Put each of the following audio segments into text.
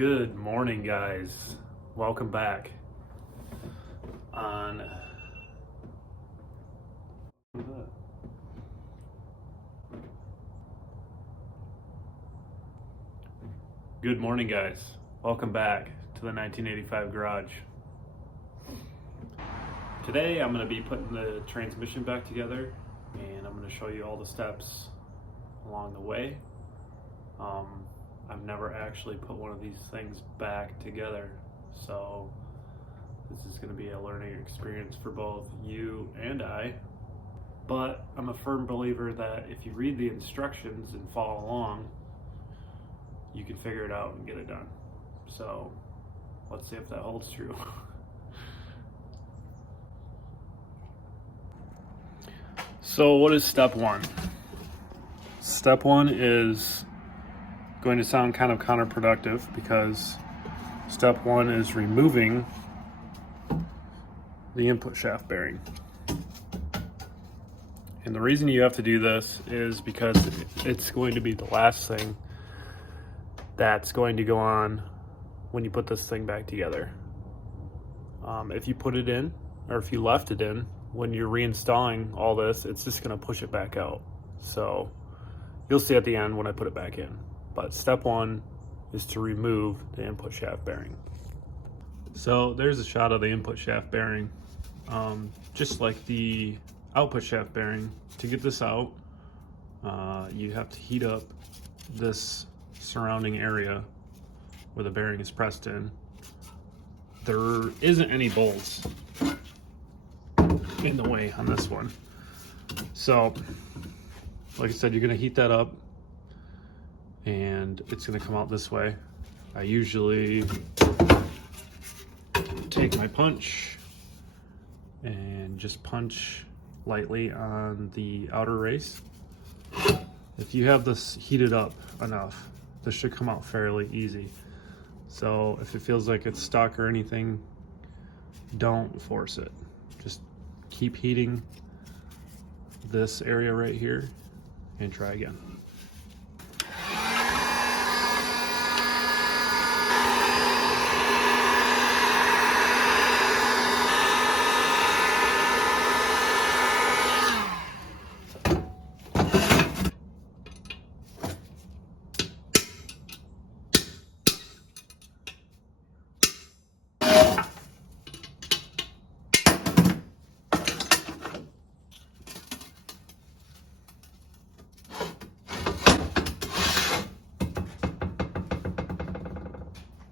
Good morning, guys. Welcome back on Good morning, guys. Welcome back to the 1985 garage. Today I'm going to be putting the transmission back together, and I'm going to show you all the steps along the way. I've never actually put one of these things back together, so this is going to be a learning experience for both you and I. But I'm a firm believer that if you read the instructions and follow along, you can figure it out and get it done. So let's see if that holds true. So what is step one? Step one is going to sound kind of counterproductive because step one is removing the input shaft bearing. And the reason you have to do this is because it's going to be the last thing that's going to go on when you put this thing back together. If you put it in, or if you left it in, when you're reinstalling all this, it's just going to push it back out. So you'll see at the end when I put it back in. But step one is to remove the input shaft bearing. So there's a shot of the input shaft bearing. Just like the output shaft bearing, to get this out, you have to heat up this surrounding area where the bearing is pressed in. There isn't any bolts in the way on this one. So, like I said, you're gonna heat that up and it's gonna come out this way. I usually take my punch and just punch lightly on the outer race. If you have this heated up enough, this should come out fairly easy. So if it feels like it's stuck or anything, don't force it. Just keep heating this area right here and try again.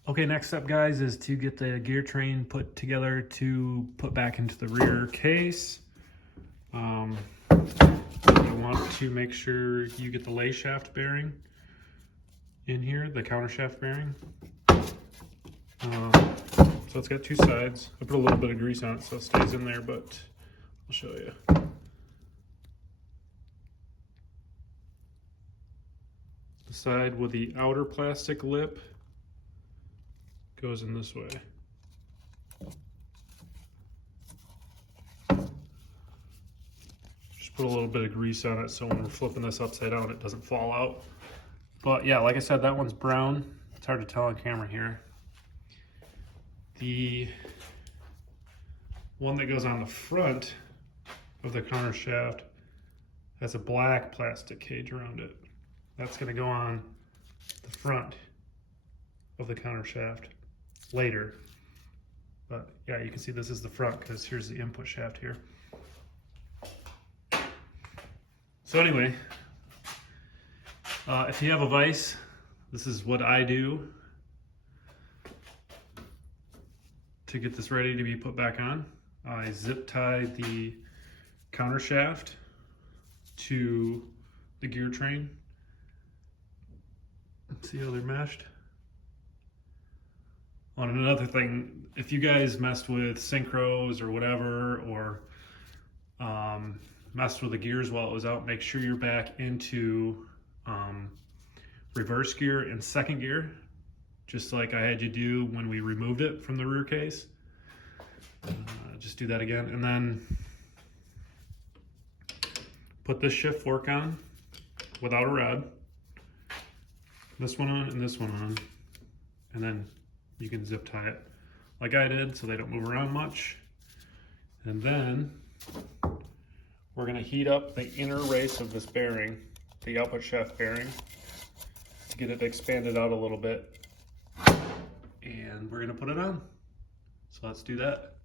Okay, next step, guys, is to get the gear train put together to put back into the rear case. You want to make sure you get the lay shaft bearing in here, the counter shaft bearing. So it's got two sides. I put a little bit of grease on it so it stays in there, but I'll show you. The side with the outer plastic lip goes in this way. Just put a little bit of grease on it so when we're flipping this upside down it doesn't fall out. But yeah, like I said, that one's brown. It's hard to tell on camera here. The one that goes on the front of the counter shaft has a black plastic cage around it. That's going to go on the front of the counter shaft later. But yeah, you can see this is the front because here's the input shaft here. So anyway, if you have a vise, this is what I do to get this ready to be put back on. I zip tie the counter shaft to the gear train. See how they're meshed? On another thing, if you guys messed with synchros or whatever, or messed with the gears while it was out, make sure you're back into reverse gear and second gear, just like I had you do when we removed it from the rear case. Just do that again, and then put this shift fork on without a rod, this one on and this one on. and then you can zip tie it like I did so they don't move around much. And then we're going to heat up the inner race of this bearing, the output shaft bearing, to get it expanded out a little bit. And we're going to put it on. So let's do that.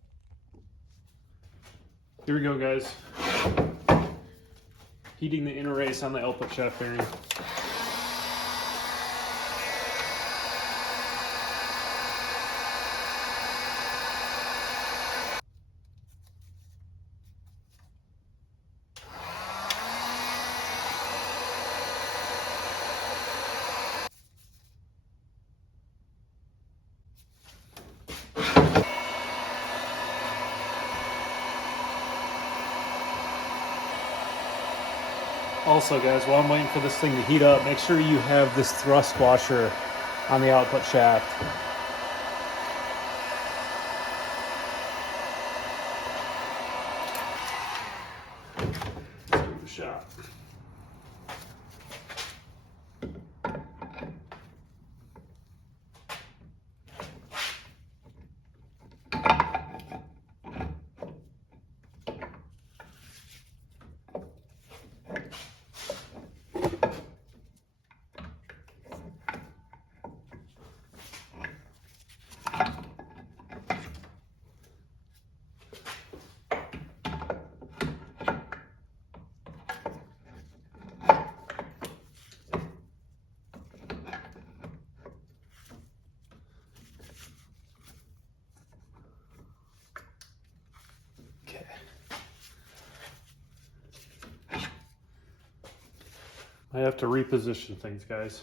Here we go, guys. Heating the inner race on the output shaft bearing. Also, guys, while I'm waiting for this thing to heat up, make sure you have this thrust washer on the output shaft. Let's give it a shot. I have to reposition things, guys.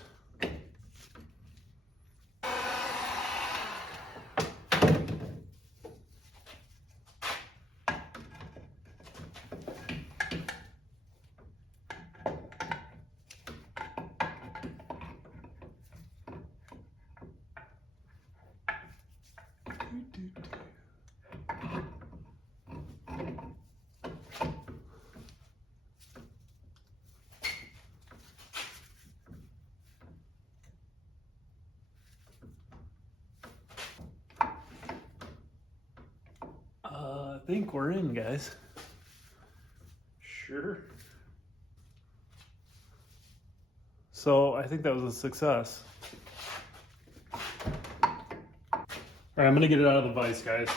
I think we're in, guys. Sure. So I think that was a success. All right, I'm gonna get it out of the vise, guys.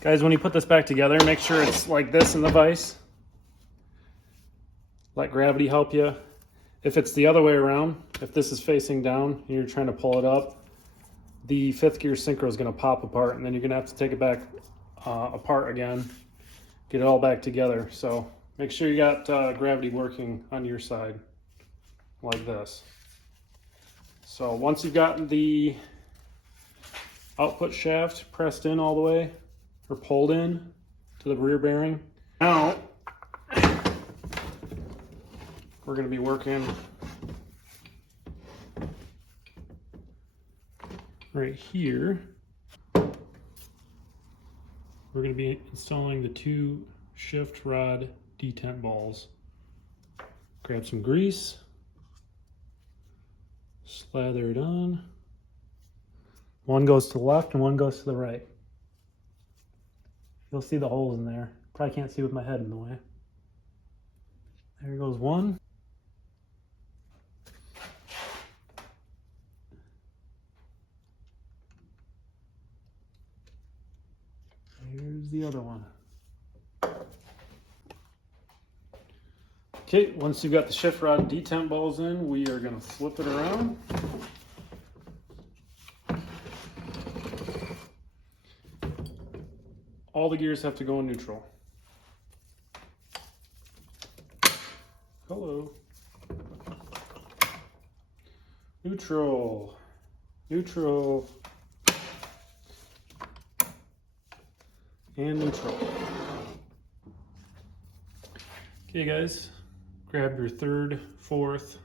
Guys, when you put this back together, make sure it's like this in the vise. Let gravity help you. If it's the other way around, if this is facing down and you're trying to pull it up, the 5th gear synchro is going to pop apart, and then you're going to have to take it back apart again, get it all back together. So make sure you got gravity working on your side like this. So once you've gotten the output shaft pressed in all the way, or pulled in to the rear bearing, now we're going to be working right here. We're going to be installing the 2 shift rod detent balls. Grab some grease, slather it on. One goes to the left and one goes to the right. You'll see the holes in there. Probably can't see with my head in the way. There goes one. Here's the other one. Okay, once you've got the shift rod detent balls in, we are going to flip it around. All the gears have to go in neutral. Hello. Neutral. Neutral. And neutral. Okay, guys, grab your 3rd, 4th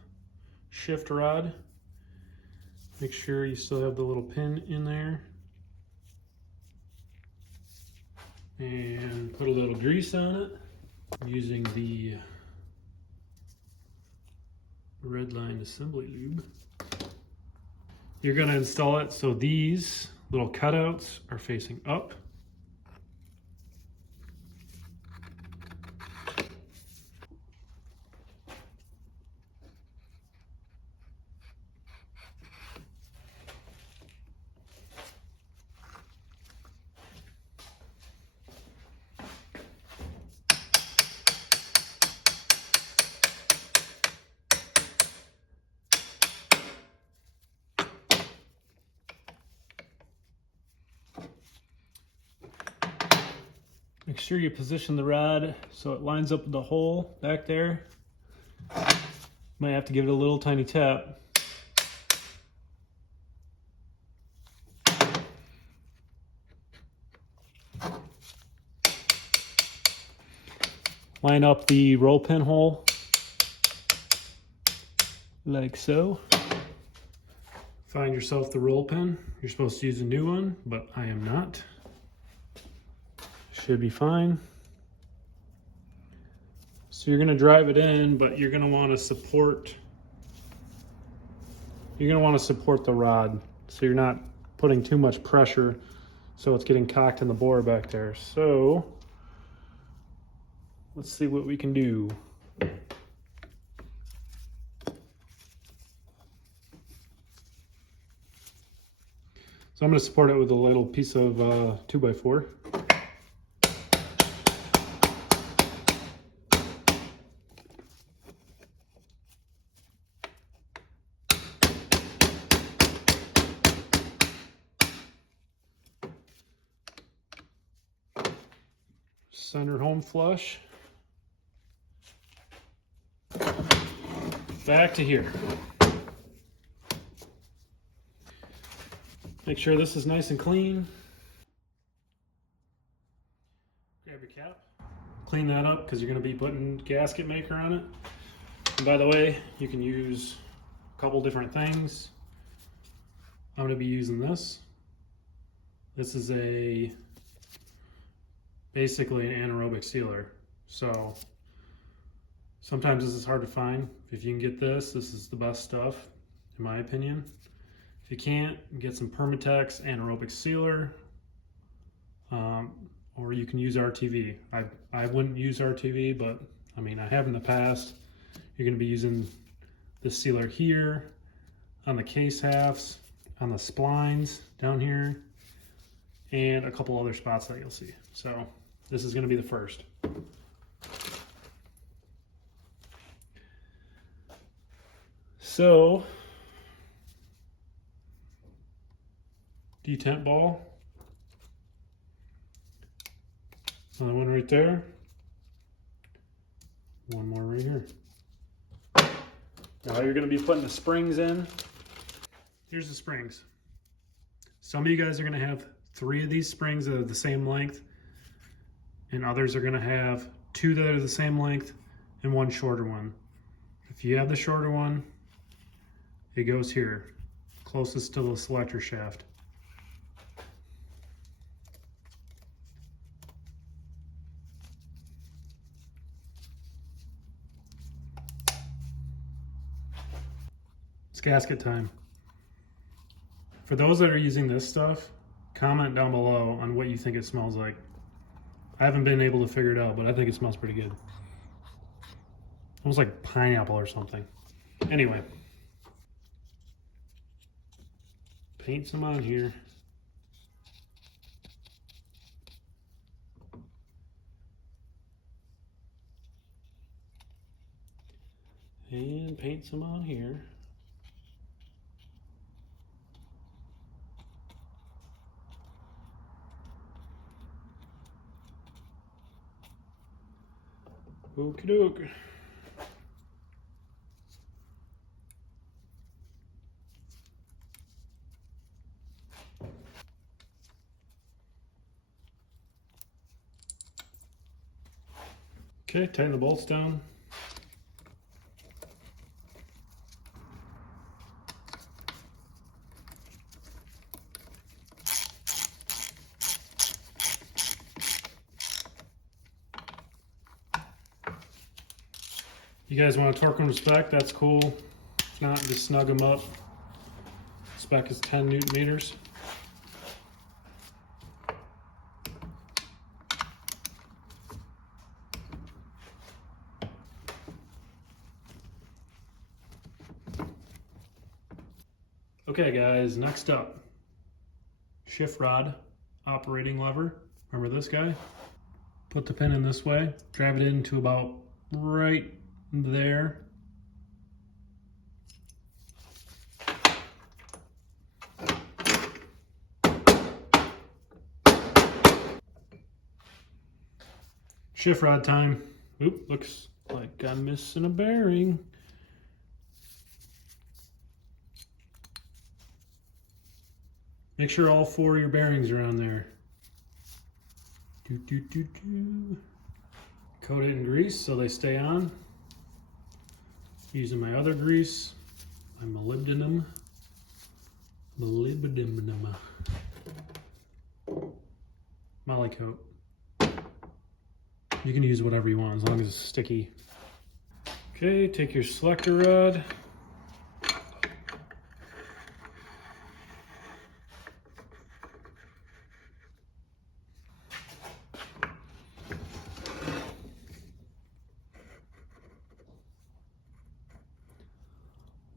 shift rod. Make sure you still have the little pin in there. and put a little grease on it using the red line assembly lube. You're going to install it so these little cutouts are facing up. Make sure you position the rod so it lines up with the hole back there. Might have to give it a little tiny tap. Line up the roll pin hole like so. Find yourself the roll pin. You're supposed to use a new one, but I am not. Should be fine. So you're going to drive it in, but you're going to want to support the rod so you're not putting too much pressure so it's getting cocked in the bore back there. So let's see what we can do. So I'm going to support it with a little piece of 2x4. Center home flush. Back to here. Make sure this is nice and clean. Grab your cap. Clean that up because you're going to be putting gasket maker on it. And by the way, you can use a couple different things. I'm going to be using this. This is basically an anaerobic sealer. So sometimes this is hard to find. If you can get this is the best stuff, in my opinion. If you can't, get some Permatex anaerobic sealer, or you can use RTV. I wouldn't use RTV, but I mean, I have in the past. You're going to be using this sealer here, on the case halves, on the splines down here, and a couple other spots that you'll see. So this is going to be the first. So, detent ball. Another one right there. One more right here. Now you're going to be putting the springs in. Here's the springs. Some of you guys are going to have 3 of these springs that are the same length, and others are going to have 2 that are the same length and 1 shorter one. If you have the shorter one, it goes here, closest to the selector shaft. It's gasket time. For those that are using this stuff, comment down below on what you think it smells like. I haven't been able to figure it out, but I think it smells pretty good. Almost like pineapple or something. Anyway. Paint some on here. And paint some on here. Okie doke. Okay, tighten the bolts down. You guys want to torque them to spec, that's cool. If not, just snug them up. Spec is 10 Newton meters. Okay guys, next up, shift rod operating lever. Remember this guy? Put the pin in this way, drive it into about right there. Shift rod time. Oop, looks like I'm missing a bearing. Make sure all 4 of your bearings are on there. Coat it in grease so they stay on. Using my other grease, my molybdenum. Molly coat. You can use whatever you want as long as it's sticky. Okay, take your selector rod.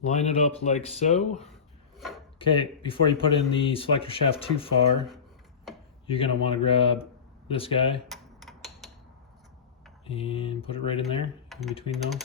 Line it up like so. Okay, before you put in the selector shaft too far, you're gonna wanna grab this guy and put it right in there, in between those.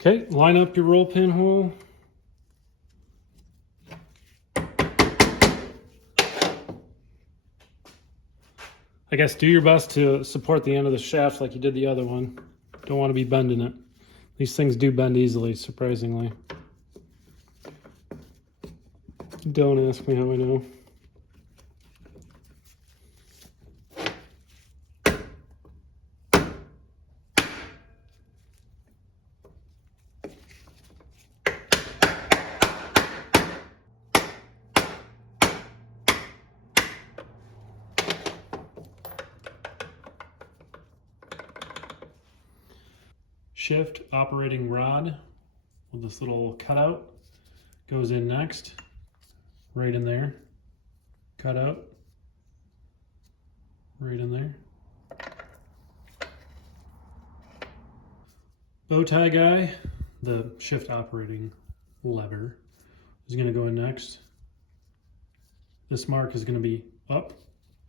Okay, line up your roll pin hole. I guess do your best to support the end of the shaft like you did the other one. Don't want to be bending it. These things do bend easily, surprisingly. Don't ask me how I know. Shift operating rod with this little cutout goes in next, right in there. Cutout, right in there. Bow tie guy, the shift operating lever, is going to go in next. This mark is going to be up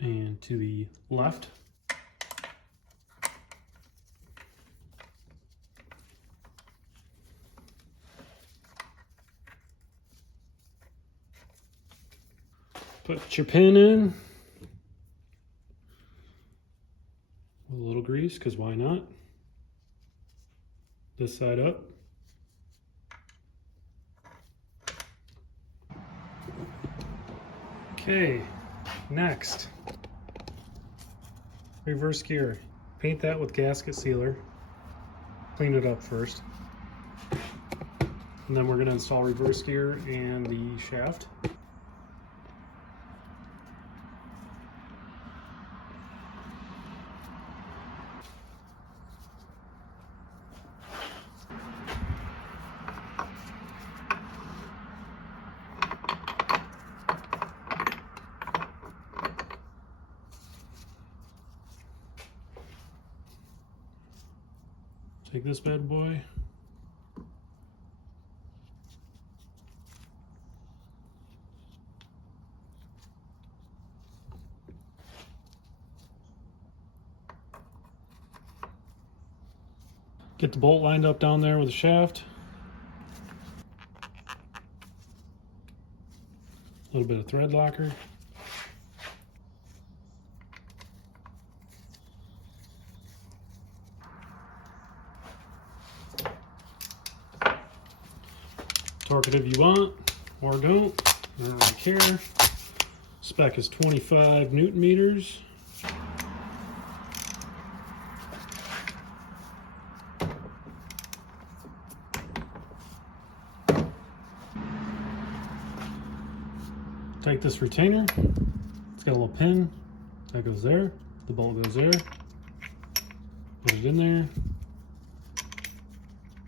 and to the left. Put your pin in with a little grease, because why not? This side up. Okay, next, reverse gear. Paint that with gasket sealer. Clean it up first. And then we're going to install reverse gear and the shaft. Take this bad boy. Get the bolt lined up down there with the shaft. A little bit of thread locker. Torque it if you want, or don't. I don't really care. Spec is 25 Newton meters. Take this retainer. It's got a little pin that goes there. The bolt goes there. Put it in there.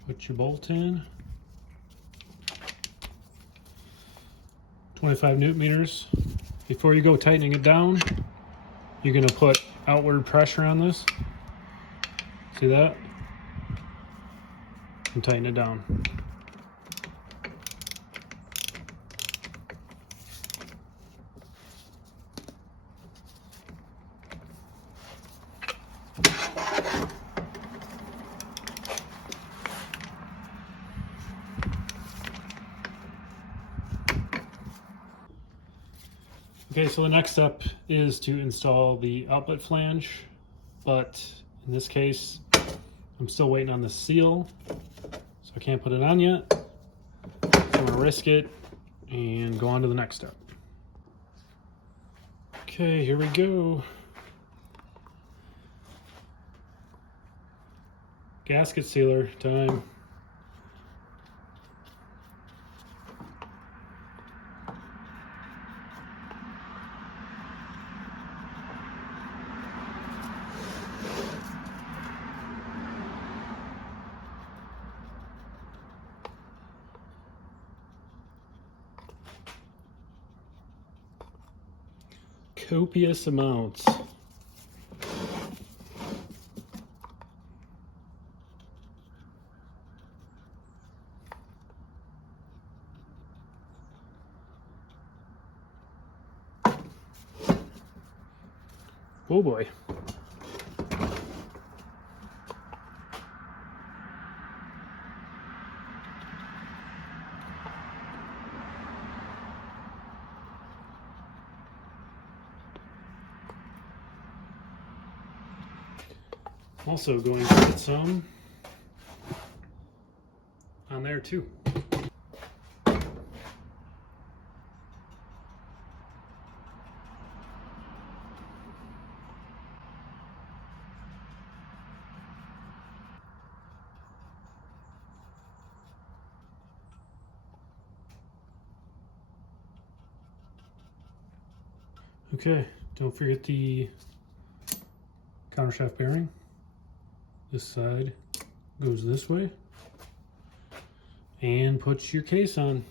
Put your bolt in. 25 Newton meters. Before you go tightening it down, you're going to put outward pressure on this. See that? And tighten it down. Okay, so the next step is to install the outlet flange, but in this case, I'm still waiting on the seal, so I can't put it on yet. So I'm gonna risk it and go on to the next step. Okay, here we go. Gasket sealer time. Copious amounts. Oh boy. Also going to put some on there too. Okay, don't forget the countershaft bearing. This side goes this way. And put your case on.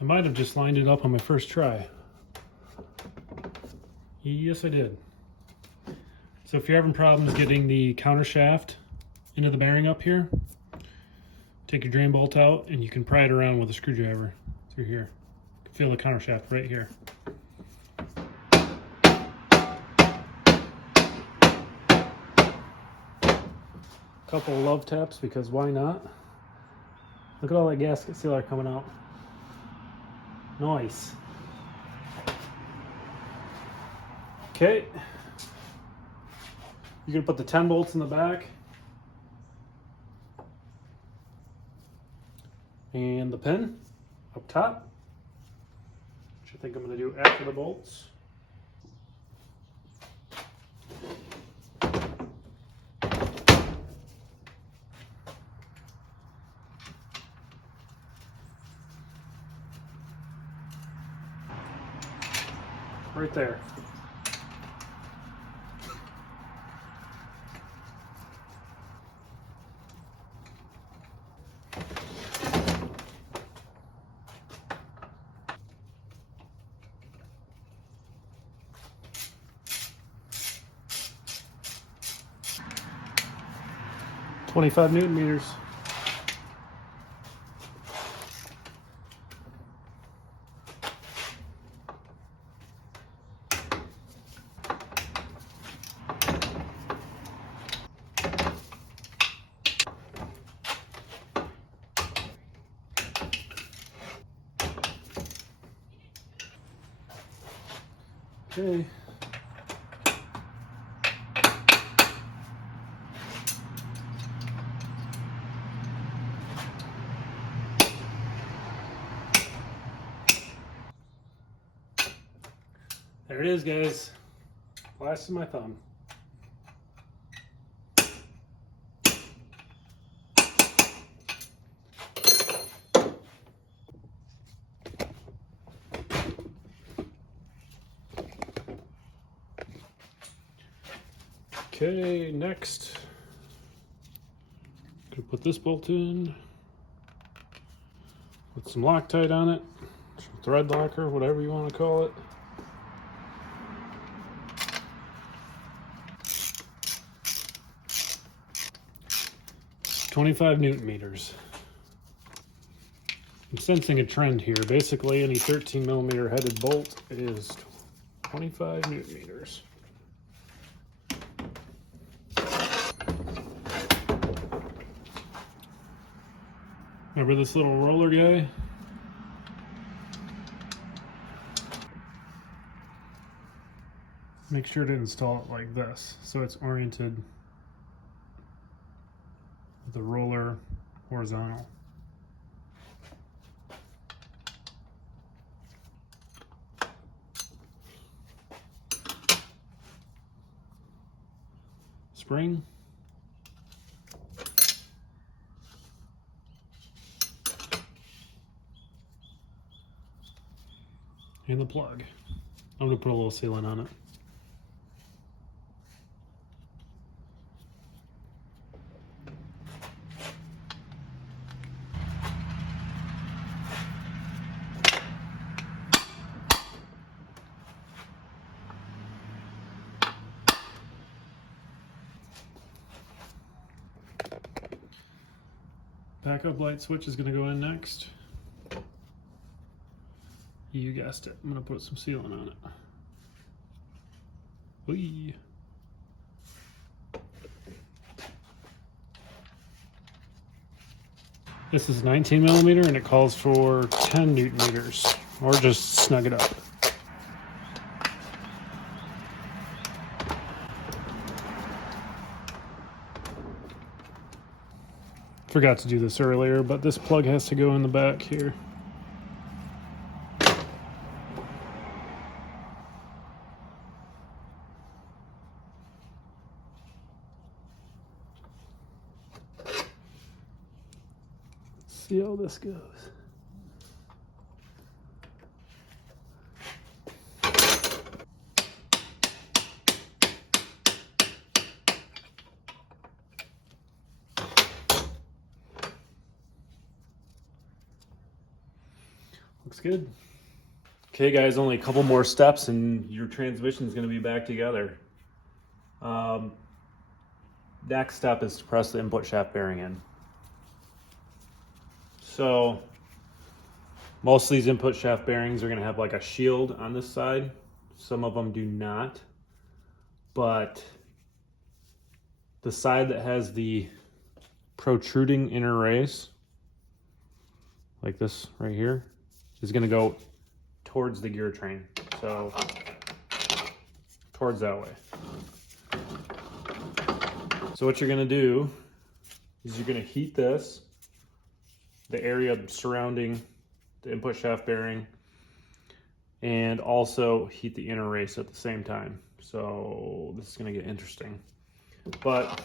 I might have just lined it up on my first try. Yes, I did. So if you're having problems getting the counter shaft into the bearing up here, take your drain bolt out and you can pry it around with a screwdriver through here. You can feel the counter shaft right here. Couple of love taps, because why not? Look at all that gasket sealer coming out. Nice. Okay. You're gonna put the 10 bolts in the back. And the pin up top, which I think I'm gonna do after the bolts. Right there. 25 Newton meters. Okay. There it is, guys. Last of my thumb. Okay, next, gonna put this bolt in, put some Loctite on it, some thread locker, whatever you want to call it. "25 Newton meters. I'm sensing a trend here. Basically, any 13 millimeter headed bolt is 25 Newton meters. Remember this little roller guy? Make sure to install it like this, so it's oriented with the roller horizontal. Spring. And the plug. I'm gonna put a little sealant on it. Backup light switch is gonna go in next. You guessed it. I'm gonna put some sealant on it. Whee. This is 19 millimeter and it calls for 10 Newton meters, or just snug it up. Forgot to do this earlier, but this plug has to go in the back here. See how this goes. Looks good. Okay guys, only a couple more steps and your transmission is going to be back together. Next step is to press the input shaft bearing in. So most of these input shaft bearings are going to have like a shield on this side. Some of them do not, but the side that has the protruding inner race, like this right here, is going to go towards the gear train. So towards that way. So what you're going to do is you're going to heat this, the area surrounding the input shaft bearing, and also heat the inner race at the same time. So this is going to get interesting, but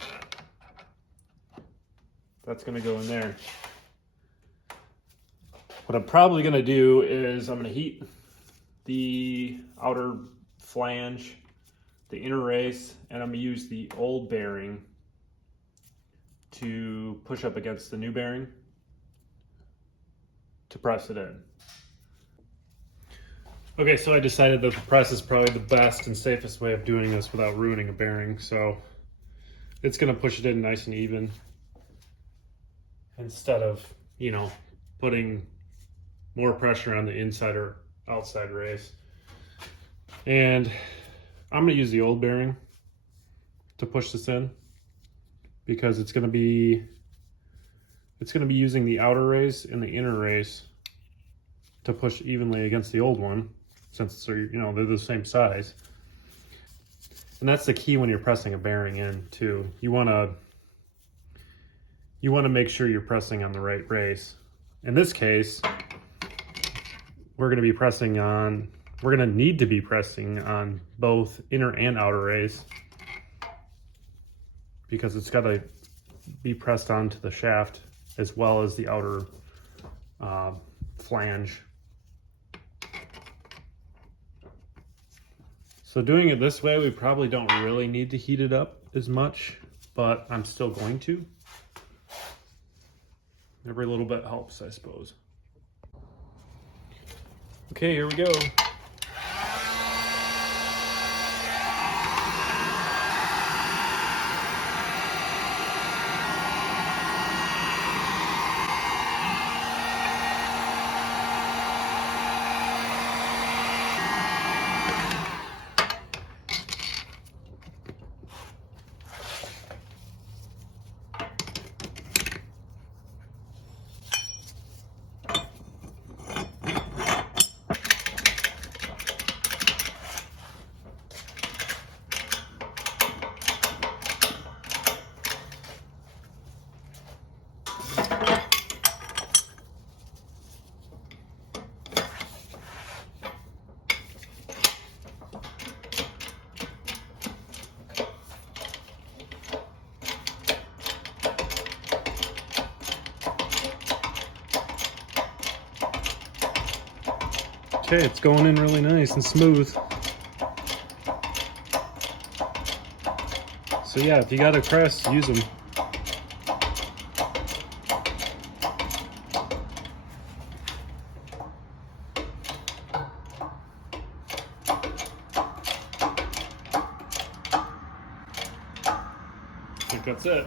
that's going to go in there. What I'm probably going to do is I'm going to heat the outer flange, the inner race, and I'm going to use the old bearing to push up against the new bearing to press it in. Okay, so I decided that the press is probably the best and safest way of doing this without ruining a bearing. So it's going to push it in nice and even. instead of, you know, putting more pressure on the inside or outside race. And I'm going to use the old bearing to push this in because it's going to be using the outer race and the inner race to push evenly against the old one, since they're, you know, they're the same size. And that's the key when you're pressing a bearing in too. You want to make sure you're pressing on the right race. In this case, we're going to need to be pressing on both inner and outer race because it's got to be pressed onto the shaft as well as the outer flange. So doing it this way, we probably don't really need to heat it up as much, but I'm still going to. Every little bit helps, I suppose. Okay, here we go. Okay, it's going in really nice and smooth. So yeah, if you got a press, use them. I think that's it.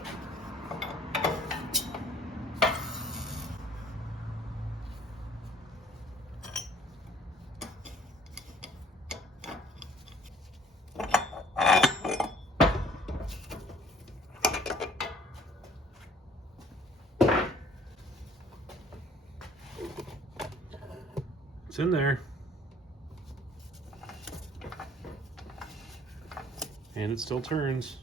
It's in there. And it still turns.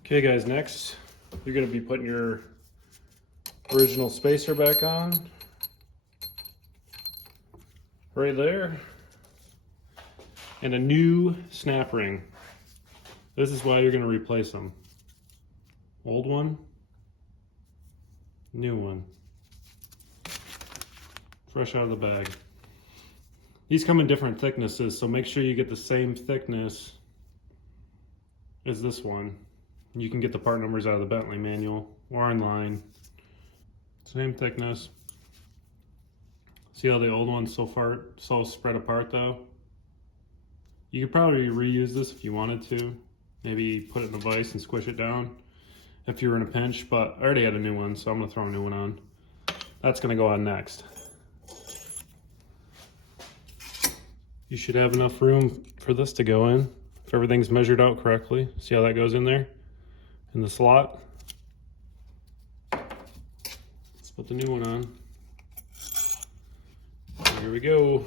Okay guys, next you're going to be putting your original spacer back on. Right there. And a new snap ring. This is why you're going to replace them. Old one, new one. Fresh out of the bag. These come in different thicknesses, so make sure you get the same thickness as this one. You can get the part numbers out of the Bentley manual or online. Same thickness. See how the old one's so spread apart though? You could probably reuse this if you wanted to. Maybe put it in a vise and squish it down if you were in a pinch, but I already had a new one, so I'm gonna throw a new one on. That's gonna go on next. You should have enough room for this to go in if everything's measured out correctly. See how that goes in there? In the slot. Let's put the new one on. Here we go.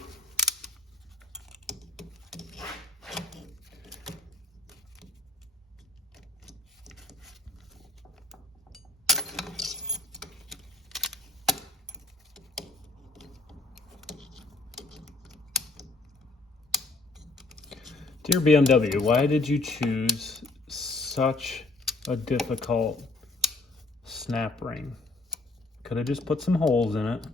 Dear BMW, why did you choose such a difficult snap ring? Could have just put some holes in it.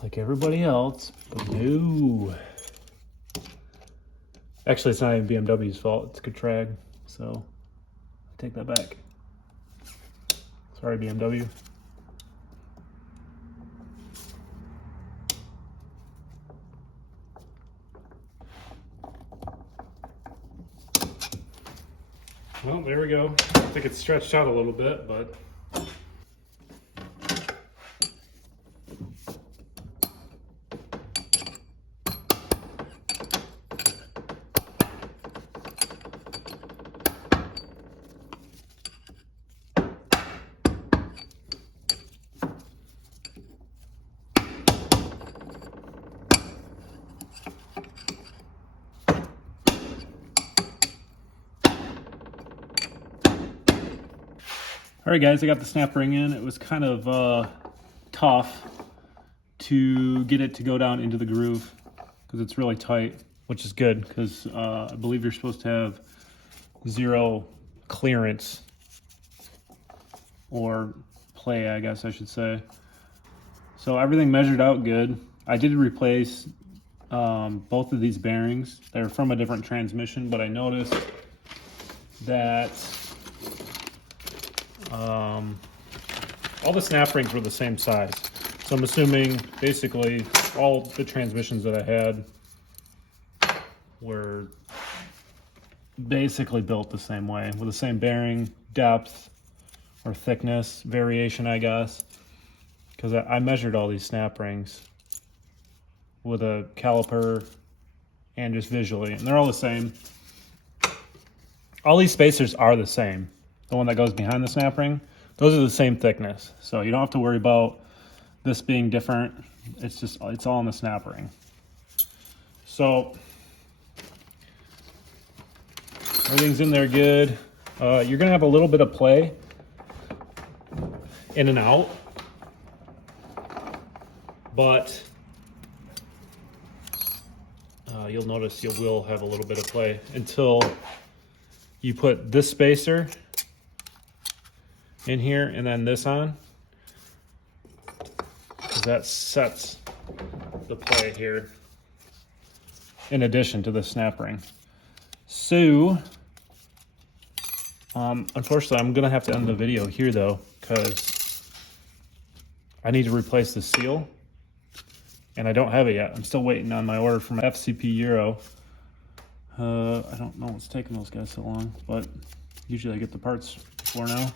Like everybody else, but no. Actually, it's not even BMW's fault. It's Getrag. So take that back. Sorry, BMW. Well, there we go. I think it's stretched out a little bit, but all right, guys, I got the snap ring in. It was kind of tough to get it to go down into the groove because it's really tight, which is good because I believe you're supposed to have 0 clearance or play, I guess I should say. So everything measured out good. I did replace both of these bearings. They're from a different transmission, but I noticed that all the snap rings were the same size. So I'm assuming basically all the transmissions that I had were basically built the same way, with the same bearing depth or thickness variation, I guess. Because I measured all these snap rings with a caliper and just visually, and they're all the same. All these spacers are the same. The one that goes behind the snap ring, those are the same thickness. So you don't have to worry about this being different. It's all in the snap ring. So everything's in there good. You're gonna have a little bit of play in and out, but you'll notice you will have a little bit of play until you put this spacer in here and then this on, because that sets the play here in addition to the snap ring. So unfortunately I'm gonna have to end the video here though, because I need to replace the seal and I don't have it yet. I'm still waiting on my order from FCP Euro. I don't know what's taking those guys so long, but usually I get the parts before now.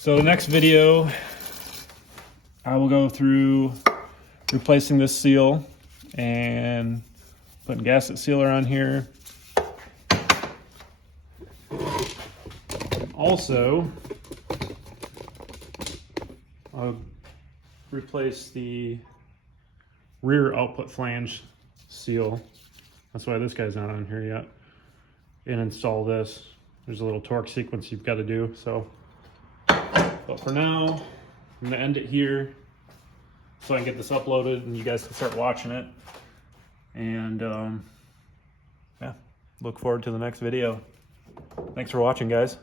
So the next video, I will go through replacing this seal and putting gasket sealer on here. Also, I'll replace the rear output flange seal. That's why this guy's not on here yet. And install this. There's a little torque sequence you've got to do. So, but for now, I'm gonna end it here so I can get this uploaded and you guys can start watching it. And yeah, look forward to the next video. Thanks for watching, guys.